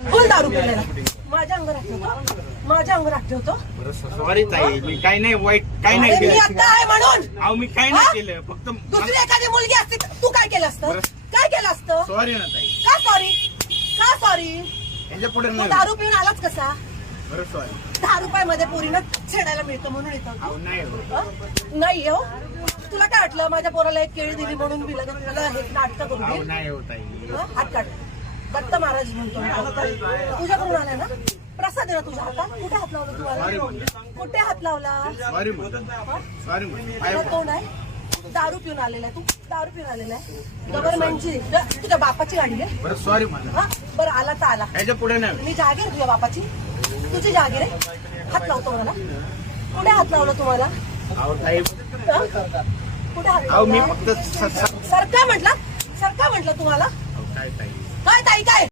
फुल दारू पिलेला माझ्या अंगावर ठेवतो, माझ्या अंगावर ठेवतो. सॉरी ताई, मी काही नाही वाईट, काही नाही मी केलं. आता आहे म्हणून अहो मी काही नाही केलं, फक्त दुसरी एखादी मुलगी असती तर तू काय केलं असतं? काय केलं असतं? सॉरी ना ताई. का सॉरी? का सॉरी? याच्या पुढे तू नाही. दारू पिऊन आलाच कसा? बरं सॉरी. 10 रुपयामध्ये पोरीनं छेडायला मिळतं म्हणून येतं. अहो नाही हो. नाही हो, तुला काय वाटलं माझ्या पोराला एक केळी दिली म्हणून मी लगेच तुला हे नाटक करू अहो दे? नाही हो ताई. हात काढ. दत्त महाराज म्हणतो तुझ्याकडून आलाय ना, प्रसाद आहे ना तुझ्या हातात. कुठे हात लावला तुम्हाला? कुठे हात लावला? सॉरी म्हणतो. सॉरी तुला म्हणतो. तोंड आहे? दारू पिऊन आलेला आहे तू, दारू पिऊन आलेला आहे. गव्हर्नमेंटची तुझ्या बापाची गाडी आहे. बरं सॉरी म्हणा. हा बरं, आला तर आला. याच्या पुढे नाही. मी जागीर तुझ्या बापाची, तुझी जागीर आहे. हात लावतो मला. कुठे हात लावला तुम्हाला? अहो ताई, हा? कुठे हात अहो मी लावला? फक्त सरका म्हटलं, सरका म्हटलं तुम्हाला. काय ताई. काय ताई काय?